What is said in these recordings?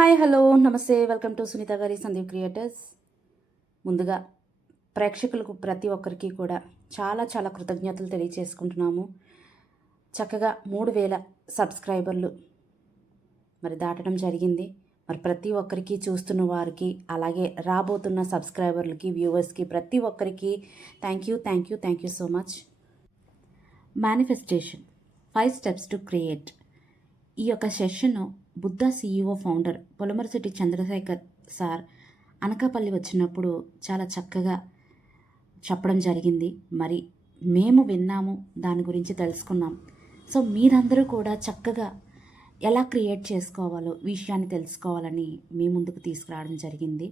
Hi hello నమస్తే welcome to Sunitha గారి Sandeep creators. ముందుగా ప్రేక్షకులకు ప్రతి ఒక్కరికి కూడా చాలా కృతజ్ఞతలు తెలియచేసుకుంటున్నాము. చక్కగా 3000 సబ్స్క్రైబర్లు మరి దాటడం జరిగింది. మరి ప్రతి ఒక్కరికి, చూస్తున్న వారికి, అలాగే రాబోతున్న సబ్స్క్రైబర్లకి, వ్యూవర్స్కి, ప్రతి ఒక్కరికి thank you so much. Manifestation 5 steps to create. ఈ యొక్క సెషన్ను Buddha CEO founder Polamarasetti Chandrasekhar sir Anakapalli వచ్చినప్పుడు చాలా చక్కగా చెప్పడం జరిగింది. మరి మేము విన్నాము, దాని గురించి తెలుసుకున్నాం. సో మీరందరూ కూడా చక్కగా ఎలా క్రియేట్ చేసుకోవాలో విషయాన్ని తెలుసుకోవాలని మీ ముందుకు తీసుకురావడం జరిగింది.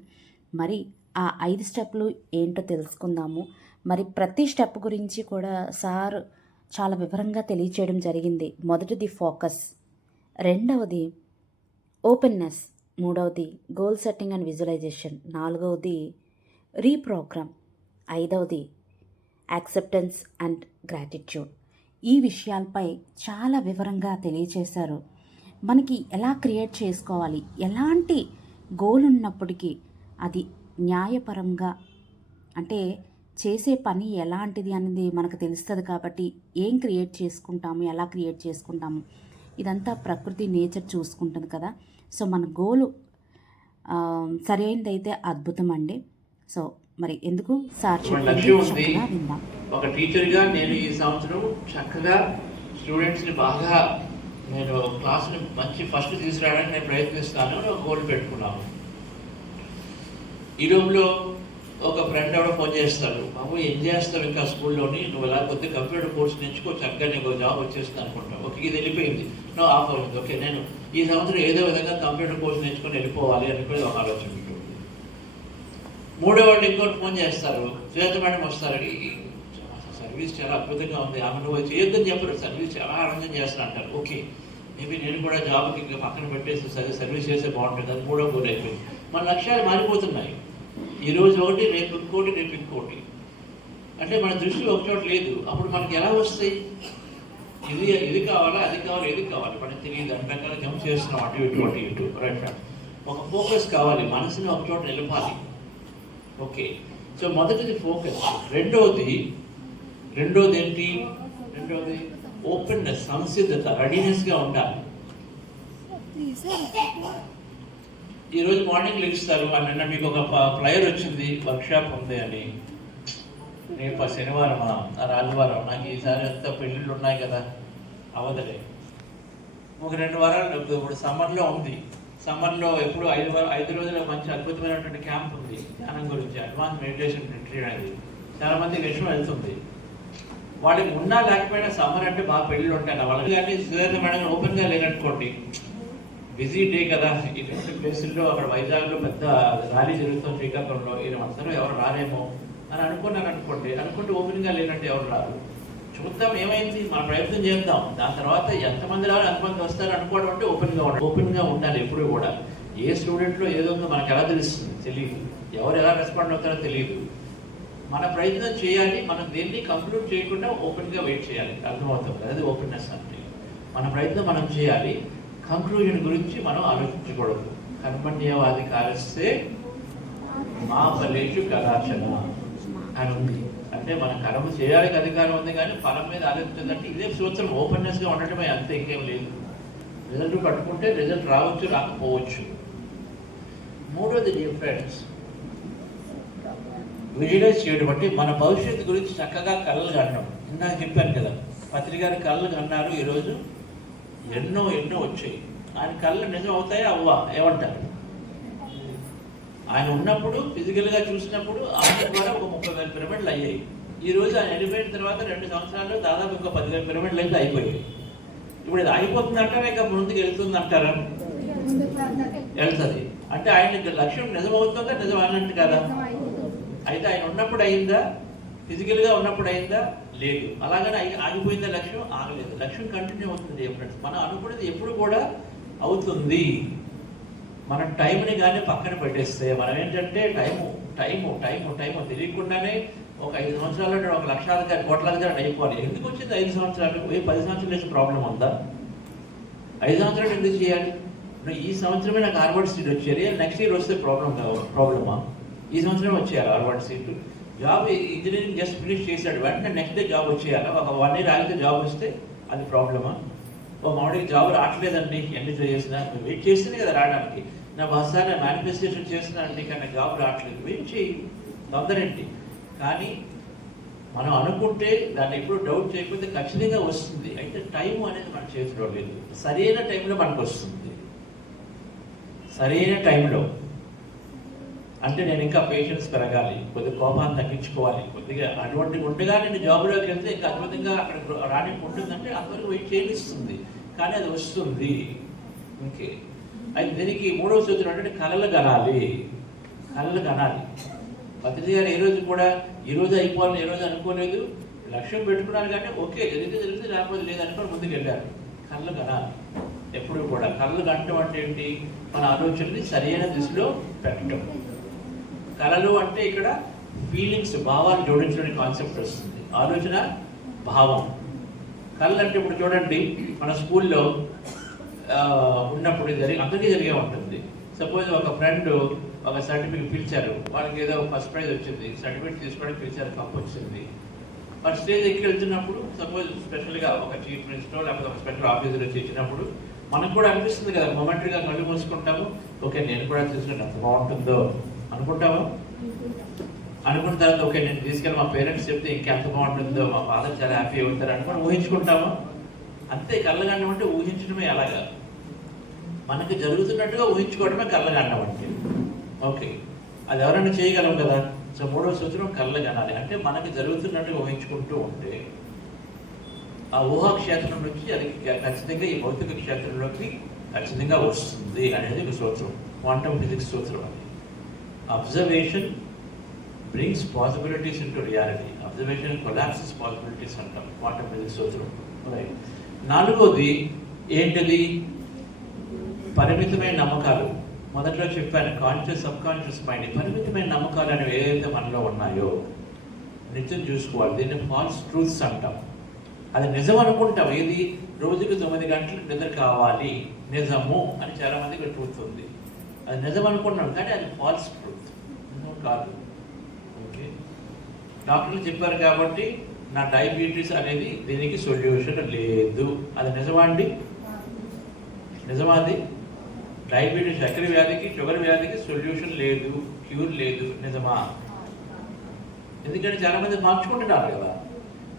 మరి ఆ 5 స్టెప్లు ఏంటో తెలుసుకుందాము. మరి ప్రతి స్టెప్ గురించి కూడా సార్ చాలా వివరంగా తెలియచేయడం జరిగింది. మొదటిది ఫోకస్, రెండవది ఓపెన్నెస్, మూడవది గోల్ సెట్టింగ్ అండ్ విజువలైజేషన్, నాలుగవది రీప్రోగ్రామ్, ఐదవది యాక్సెప్టెన్స్ అండ్ గ్రాటిట్యూడ్. ఈ విషయాలపై చాలా వివరంగా తెలియచేశారు. మనకి ఎలా క్రియేట్ చేసుకోవాలి, ఎలాంటి గోల్ ఉన్నప్పటికీ అది న్యాయపరంగా, అంటే చేసే పని ఎలాంటిది అనేది మనకు తెలుస్తుంది. కాబట్టి ఏం క్రియేట్ చేసుకుంటాము, ఎలా క్రియేట్ చేసుకుంటాము, ఇదంతా ప్రకృతి, నేచర్ చూసుకుంటుంది కదా. సో మన గోలు సరైనదైతే అద్భుతం అండి. సో మరి ఎందుకు సార్ విందాం. ఒక టీచర్గా నేను ఈ సంవత్సరం చక్కగా స్టూడెంట్స్ని బాగా నేను క్లాస్ని మంచి ఫస్ట్ తీసుకురావడానికి నేను ప్రయత్నిస్తాను. ఒక గోల్ పెట్టుకున్నాను. ఈ రూమ్లో ఒక ఫ్రెండ్ ఎవడో ఫోన్ చేస్తారు, బాబు ఏం చేస్తావు ఇంకా స్కూల్లోని, నువ్వు ఎలా కొద్దిగా కంప్యూటర్ కోర్స్ నేర్చుకో, చక్కగా నీకు జాబ్ వచ్చేస్తుంది అనుకుంటావు. ఓకే, ఇది వెళ్ళిపోయింది, నువ్వు ఆఫర్ ఉంది. ఓకే, నేను ఈ సంవత్సరం ఏదో విధంగా కంప్యూటర్ కోర్స్ నేర్చుకొని వెళ్ళిపోవాలి అనుకుని ఒక ఆలోచన ఉంటుంది. మూడో వాళ్ళు ఇంకోటి ఫోన్ చేస్తారు, శ్వేత మేడం వస్తారు, సర్వీస్ చాలా అద్భుతంగా ఉంది, ఆమె నువ్వు చేయొద్దని చెప్పరు, సర్వీస్ చాలా ఆనందం చేస్తా అంటారు. ఓకే, మేబీ నేను కూడా జాబ్కి ఇంకా పక్కన పెట్టేసి సర్వీస్ చేస్తే బాగుంటుంది. అది మూడో గోల్ అయిపోయింది. మన లక్ష్యాలు మారిపోతున్నాయి. ఈరోజు ఒకటి, రేపు ఇంకోటి, రేపు ఇంకోటి. అంటే మన దృష్టి ఒక చోట లేదు. అప్పుడు మనకి ఎలా వస్తాయి, ఇది కావాలా, అది కావాలి, ఏది కావాలి మనకి తెలియదు. దాని ప్రకారం జంప్ చేస్తున్నాం అటు ఇటు రైట్. ఒక ఫోకస్ కావాలి, మనసుని ఒక చోట నిలపాలి. ఓకే, సో మొదటిది ఫోకస్. రెండవది ఏంటి? రెండవది ఓపెన్నెస్, సంసిద్ధత, రెడీనెస్గా ఉండాలి. ఈరోజు మార్నింగ్ లెగిస్తారు అని, నిన్న మీకు ఒక ఫ్లైర్ వచ్చింది, వర్క్షాప్ ఉంది అని. రేపు శనివారం, ఆదివారం, నాకు ఈసారి అంతా పెళ్ళిళ్ళు ఉన్నాయి కదా, అవదలే. ఒక 2 వారాలు ఇప్పుడు సమ్మర్లో ఉంది. సమ్మర్లో ఎప్పుడు 5 రోజుల మంచి అద్భుతమైనటువంటి క్యాంప్ ఉంది ధ్యానం గురించి, అడ్వాన్స్ మెడిటేషన్ రిట్రీట్ అనేది. చాలా మంది విషయం వెళ్తుంది. వాళ్ళకి ఉన్నా లేకపోయినా సమ్మర్ అంటే బాగా పెళ్ళిళ్ళు ఉంటాయి వాళ్ళకి. కానీ సురేంద్ర మేడం ఓపెన్గా లేనట్టుకోండి, బిజీ డే కదా. ఇటువంటి ప్లేసుల్లో అక్కడ వైజాగ్లో పెద్ద ర్యాలీ జరుగుతుంది, శ్రీకాకుళంలో, ఈయన అందరూ ఎవరు రారేమో అని అనుకుంటే ఓపెన్గా లేనంటే ఎవరు రారు. చూద్దాం ఏమైంది, మన ప్రయత్నం చేద్దాం. దాని తర్వాత ఎంతమంది రారు, ఎంతమంది వస్తారు అనుకోవడం అంటే ఓపెన్గా ఉండాలి ఎప్పుడు కూడా. ఏ స్టూడెంట్లో ఏదో ఉందో మనకు ఎలా తెలుస్తుంది, తెలియదు. ఎవరు ఎలా రెస్పాండ్ అవుతారో తెలియదు. మన ప్రయత్నం చేయాలి. మనం దేన్ని కంక్లూడ్ చేయకుండా ఓపెన్గా వెయిట్ చేయాలి. అర్థమవుతుంది, అది ఓపెన్నెస్ అంటే. మన ప్రయత్నం మనం చేయాలి, కంక్లూజన్ గురించి మనం ఆలోచించకూడదు. కర్మణ్యవాది కారస్తే మా ఫలేషు కదాచన అని ఉంది. అంటే మన కర్మ చేయడానికి అధికారం ఉంది, కానీ ఫలం మీద ఆలోచించదంటే ఇదే సూత్రం. ఓపెన్నెస్గా ఉండటమే, అంతే, ఇంకేం లేదు. రిజల్ట్ పట్టుకుంటే రిజల్ట్ రావచ్చు, రాకపోవచ్చు. మూడోది డిఫరెన్స్, విజువలైజ్ చేయడం. బట్టి మన భవిష్యత్తు గురించి చక్కగా కళలు కనడం. ఇందాక చెప్పాను కదా, పత్రికారి కళలు కన్నారు. ఈరోజు ఎన్నో వచ్చాయి. ఆయన కళ్ళు నిజం అవుతాయా అవ్వా, ఏమంటారు? ఆయన ఉన్నప్పుడు ఫిజికల్గా చూసినప్పుడు ఆయన ద్వారా ఒక 30,000 పిరమిడ్లు అయ్యాయి. ఈరోజు ఆయన వెళ్ళిపోయిన తర్వాత 2 సంవత్సరాల్లో దాదాపు ఇంకా 10,000 పిరమిడ్లు అయితే అయిపోయాయి. ఇప్పుడు ఇది అయిపోతుందంటారా, ఇంకా ముందుకు వెళ్తుందంటారా? వెళ్తుంది. అంటే ఆయన లక్ష్యం నిజమవుతుందా, నిజం అన్నట్టు కదా. అయితే ఆయన ఉన్నప్పుడు అయిందా, ఫిజికల్గా ఉన్నప్పుడు అయిందా? లేదు. అలాగనే ఆగిపోయిందా? లక్ష్యం ఆగలేదు. లక్ష్యం కంటిన్యూ అవుతుంది. మనం అనుకునేది ఎప్పుడు కూడా అవుతుంది. మన టైంని కానీ పక్కన పెట్టేస్తే మనం ఏంటంటే టైము తెలియకుండానే ఒక 5 సంవత్సరాల్లో 1 లక్షాధికారి, కోట్లాధికారి అయిపోవాలి. ఎందుకు వచ్చింది 5 సంవత్సరాలు? 10 సంవత్సరాలు వేసే ప్రాబ్లం ఉందా? 5 సంవత్సరాలు ఎందుకు చేయాలి? ఈ సంవత్సరమే నాకు హార్వర్డ్ సీట్ వచ్చేది, నెక్స్ట్ ఇయర్ వస్తే ప్రాబ్లమా? ఈ సంవత్సరం వచ్చేయాలి Harvard seat. Job engineering just finish చేశాడు, వెంటనే నెక్స్ట్ డే జాబ్ వచ్చేయాలి. ఒక 1 year ఆగితే జాబ్ వస్తే అది ప్రాబ్లమా? మామూలుగా జాబ్ రావట్లేదండి, ఎన్ని చేసినా వెయిట్ చేస్తుంది కదా రావడానికి. నా బస్సారి మేనిఫెస్టేషన్ చేస్తున్నానండి కానీ జాబ్ రావట్లేదు, వెయిట్ చేయి, తొందరేంటి. కానీ మనం అనుకుంటే దాన్ని ఎప్పుడు డౌట్ చేయకపోతే ఖచ్చితంగా వస్తుంది. అయితే టైం అనేది మన చేతిలో లేదు, సరైన టైంలో మనకు వస్తుంది. సరైన టైంలో అంటే నేను ఇంకా పేషెన్స్ పెరగాలి, కొద్దిగా కోపాన్ని తగ్గించుకోవాలి, కొద్దిగా అటువంటి ఉండగా నేను జాబ్లోకి వెళ్తే ఇంకా అద్భుతంగా అక్కడ రానికి ఉంటుందంటే అంతవరకు వెయిట్ చేయనిస్తుంది, కానీ అది వస్తుంది. ఓకే, అయితే దీనికి 3వ సూత్రం అంటే కళలు కనాలి. కళలు కనాలి. పత్రిక గారు ఏ రోజు కూడా ఈ రోజు అయిపోవాలని ఏ రోజు అనుకోలేదు, లక్ష్యం పెట్టుకున్నారు కానీ ఓకే జరిగితే లేకపోతే లేదనుకోని ముందుకు వెళ్ళారు. కళ్ళు కనాలి ఎప్పుడు కూడా. కళ్ళు కంటం అంటే ఏంటి? మన ఆలోచనని సరైన దిశలో పెట్టడం. కళలు అంటే ఇక్కడ ఫీలింగ్స్, భావాలు జోడించడానికి కాన్సెప్ట్ వస్తుంది. ఆలోచన, భావం. కళ్ళు అంటే ఇప్పుడు చూడండి, మన స్కూల్లో ఉన్నప్పుడు అందరికీ జరిగే ఉంటుంది. సపోజ్ ఒక ఫ్రెండ్ ఒక సర్టిఫికేట్ పిలిచారు, వాళ్ళకి ఏదో ఫస్ట్ ప్రైజ్ వచ్చింది, సర్టిఫికేట్ తీసుకోవడానికి పిలిచారు, కప్ వచ్చింది. ఫస్ట్ స్టేజ్ ఎక్కి వెళ్తున్నప్పుడు సపోజ్ స్పెషల్గా ఒక చీఫ్ మినిస్టర్ లేకపోతే ఒక స్పెషల్ ఆఫీసర్ వచ్చి ఇచ్చినప్పుడు మనకు కూడా అనిపిస్తుంది కదా, మొమెంటరీగా కళ్ళు మూసుకుంటాము, ఓకే నేను కూడా తీసుకుంటే ఎంత బాగుంటుందో అనుకుంటాము. అనుకున్న తర్వాత ఓకే నేను తీసుకెళ్ళి మా పేరెంట్స్ చెప్తే ఇంకెంత బాగుంటుందో, మా ఫాదర్ చాలా హ్యాపీ అవుతారు అనుకుని ఊహించుకుంటాము. అంతే, కళ్ళగండం అంటే ఊహించడమే. అలాగా మనకి జరుగుతున్నట్టుగా ఊహించుకోవడమే కళ్ళగండం అంటే. ఓకే, అది ఎవరైనా చేయగలం కదా. సో 3వ సూత్రం కళ్ళు కనాలి. అంటే మనకి జరుగుతున్నట్టుగా ఊహించుకుంటూ ఉంటే ఆ ఊహాక్షేత్రం నుంచి అది ఖచ్చితంగా ఈ భౌతిక క్షేత్రంలోకి ఖచ్చితంగా వస్తుంది అనేది ఒక సూత్రం, క్వాంటమ్ ఫిజిక్స్ సూత్రం. అది observation brings possibilities into reality, observation collapses possibilities అంటాం, క్వాంటమ్ ఫిజిక్స్ సూత్రం. రైట్. 4వది ఏంటిది? పరిమితమైన నమ్మకాలు. మొదట్లో చెప్పాను, కాన్షియస్ సబ్ కాన్షియస్ మైండ్. పరిమితమైన నమ్మకాలు అనేవి ఏదైతే మనలో ఉన్నాయో నిత్యం చూసుకోవాలి. దీన్ని ఫాల్స్ ట్రూత్స్ అంటాం. అది నిజం అనుకుంటాం, ఏది రోజుకి 9 గంటలు నిద్ర కావాలి నిజము అని చాలా మందికి ట్రూత్ ఉంది. అది నిజం అనుకుంటున్నాం కానీ అది ఫాల్స్ ట్రూత్, నిజం కాదు. ఓకే, డాక్టర్లు చెప్పారు కాబట్టి నా డయాబెటీస్ అనేది దీనికి సొల్యూషన్ లేదు, అది నిజమా అండి? నిజమా? అది డయాబెటీస్, చక్కెర వ్యాధికి, షుగర్ వ్యాధికి సొల్యూషన్ లేదు, క్యూర్ లేదు, నిజమా? ఎందుకంటే చాలా మంది మార్చుకుంటున్నారు కదా.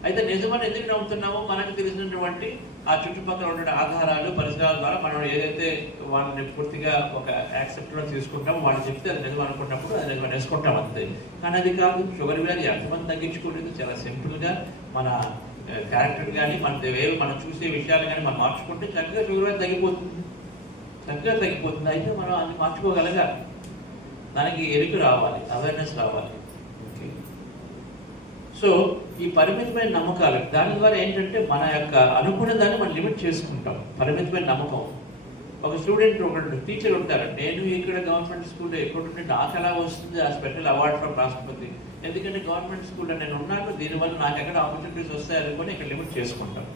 అయితే నిజమని ఎందుకు నమ్ముతున్నామో మనకు తెలిసినటువంటి ఆ చుట్టుపక్కల ఉండే ఆధారాలు, పరిసరాల ద్వారా మనం ఏదైతే వాళ్ళని పూర్తిగా ఒక యాక్సెప్ట్లో తీసుకుంటామో, వాళ్ళు చెప్తే అది నిజం అనుకున్నప్పుడు అది నిజం వేసుకుంటాం అంతే. కానీ అది కాదు. షుగర్ వ్యాధి ఎంతమంది తగ్గించుకోలేదు? చాలా సింపుల్గా మన క్యారెక్టర్ కానీ మనం చూసే విషయాలు కానీ మనం మార్చుకుంటే చక్కగా షుగర్ వ్యాధి తగ్గిపోతుంది, చక్కగా తగ్గిపోతుంది. అయితే మనం అది మార్చుకోగలగాలి, దానికి ఎరుక రావాలి, అవేర్నెస్ రావాలి. ఓకే, సో ఈ పరిమితమైన నమ్మకాలు, దాని ద్వారా ఏంటంటే మన యొక్క అనుకున్న దాన్ని మనం లిమిట్ చేసుకుంటాం. పరిమితమైన నమ్మకం. ఒక స్టూడెంట్, ఒక టీచర్ ఉంటారు, నేను ఇక్కడ గవర్నమెంట్ స్కూల్లో ఎక్కడుంటే నాకు ఎలా వస్తుంది ఆ స్పెషల్ అవార్డ్ ఫ్రమ్ రాష్ట్రపతి, ఎందుకంటే గవర్నమెంట్ స్కూల్లో నేను ఉన్నాను, దీనివల్ల నాకు ఎక్కడ ఆపర్చునిటీస్ వస్తాయి అనుకుని ఇక్కడ లిమిట్ చేసుకుంటాం.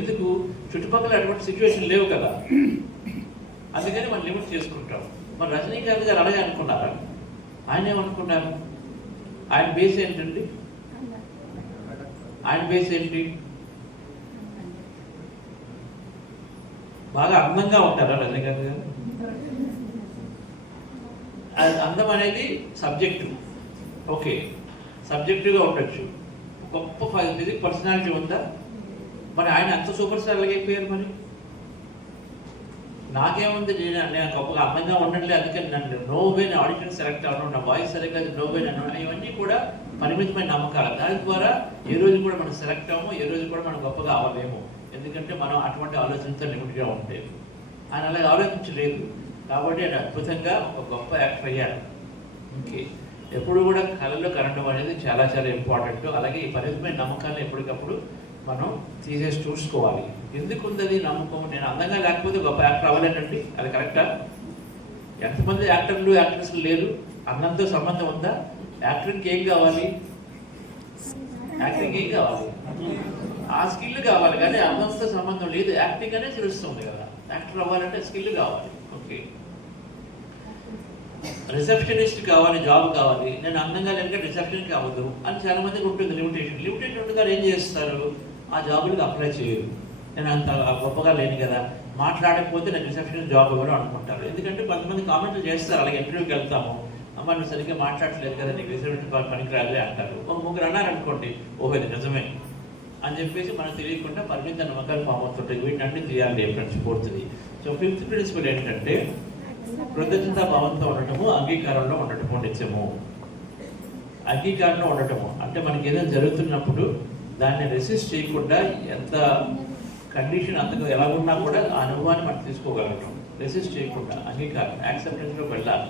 ఎందుకు? చుట్టుపక్కల అటువంటి సిచ్యువేషన్ లేవు కదా, అందుకని మనం లిమిట్ చేసుకుంటాం. మరి రజనీకాంత్ గారు అలాగే అనుకున్నారా? ఆయన ఏమనుకున్నారు? ఆయన బేస్ ఏంటండి? ఆయన బేస్ ఏంటి? బాగా అందంగా ఉంటారా రజనీకాంత్ గారు? అందం అనేది సబ్జెక్టు. ఓకే, సబ్జెక్టుగా ఉండొచ్చు. గొప్ప ఫిజిక్ పర్సనాలిటీ ఉందా? మరి ఆయన అంత సూపర్ స్టార్గా అయిపోయారు. మరి నాకేముంది, నేను గొప్పగా అందంగా ఉండట్లే అందుకని నన్ను నోవే ఆడిషన్ సెలెక్ట్ అవ్వడం, నా వాయిస్ సరిగ్గా నోవే అన్న, ఇవన్నీ కూడా పరిమితమైన నమ్మకాలు. దాని ద్వారా ఏ రోజు కూడా మనం సెలెక్ట్ అవ్వము, ఏ రోజు కూడా మనం గొప్పగా అవ్వలేము. ఎందుకంటే మనం అటువంటి ఆలోచనతో లిమిట్గా ఉంటే. ఆయన అలాగే ఆలోచించలేదు కాబట్టి ఆయన అద్భుతంగా ఒక గొప్ప యాక్టర్ అయ్యారు. ఓకే, ఎప్పుడు కూడా కళలో కనడం అనేది చాలా చాలా ఇంపార్టెంట్. అలాగే ఈ పరిమితమైన నమ్మకాలను ఎప్పటికప్పుడు మనం తీసేసి చూసుకోవాలి. ఎందుకు ఉంది అది నమ్మకం? నేను అందంగా లేకపోతే గొప్ప యాక్టర్ అవ్వలేనండి, అది కరెక్టా? ఎంతమంది యాక్టర్లు యాక్ట్రెస్లు లేరు? అందంతో సంబంధం ఉందా? యాక్టర్కి ఏం కావాలి? యాక్టింగ్ ఏం కావాలి? ఆ స్కిల్ కావాలి, కానీ అందంతో సంబంధం లేదు. యాక్టింగ్ అనేది తెలుస్తుంది కదా, యాక్టర్ అవ్వాలంటే స్కిల్ కావాలి. ఓకే, రిసెప్షనిస్ట్ కావాలి, జాబ్ కావాలి, నేను అందంగా లేక రిసెప్షన్ కావద్దు అని చాలా మందికి ఉంటుంది లిమిటేషన్ ఉండగా ఏం చేస్తారు, ఆ జాబులకు అప్లై చేయరు. నేను అంత గొప్పగా లేను కదా, మాట్లాడకపోతే నేను రిసెప్షన్ జాబ్ ఇవ్వను అనుకుంటారు. ఎందుకంటే కొంతమంది కామెంట్లు చేస్తారు, అలాగే ఇంటర్వ్యూకి వెళ్తాము, అమ్మ నువ్వు సరిగ్గా మాట్లాడలేదు కదా, నీకు రిసెప్షన్ పనికిరాలే అంటారు. ఒక ముగ్గురు అన్నారనుకోండి, ఓహో ఇది నిజమే అని చెప్పేసి మనకు తెలియకుండా పరిమిత నమ్మకాలు ఫామ్ అవుతుంటాయి. వీటిని తీయాలి ఫ్రెండ్స్. ఫోర్త్ది, సో ఫిఫ్త్ ప్రిన్సిపల్ ఏంటంటే కృతజ్ఞతా భావంతో ఉండటము, అంగీకారంలో ఉండటము. నిత్యము అంగీకారంలో ఉండటము అంటే మనకి ఏదైనా జరుగుతున్నప్పుడు దాన్ని రెసిస్ట్ చేయకుండా, ఎంత కండిషన్ అంతగా ఎలా ఉన్నా కూడా ఆ అనుభవాన్ని మనం తీసుకోగలగటం. రెసిస్ట్ చేయకుండా అంగీకారం, యాక్సెప్టెన్స్లోకి వెళ్ళాలి.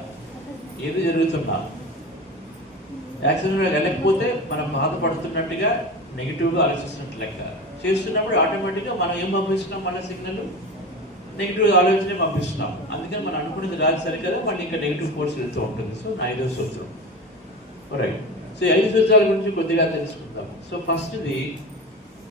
ఏది జరుగుతున్నా యాక్సెప్టెన్స్లోకి వెళ్ళకపోతే మనం బాధపడుతున్నట్టుగా నెగిటివ్గా ఆలోచిస్తున్నట్టు లెక్క. చేస్తున్నప్పుడు ఆటోమేటిక్గా మనం ఏం పంపిస్తున్నాం, మన సిగ్నల్ నెగిటివ్ ఆలోచనే పంపిస్తున్నాం. అందుకని మనం అనుకునేది రాదు సరికదా, మళ్ళీ ఇంకా నెగిటివ్ ఫోర్స్ వెళ్తూ ఉంటుంది. సో నా 5వ సూత్రం. రైట్. సో 5 సూత్రాల గురించి కొద్దిగా తెలుసుకుందాం. సో ఫస్ట్ది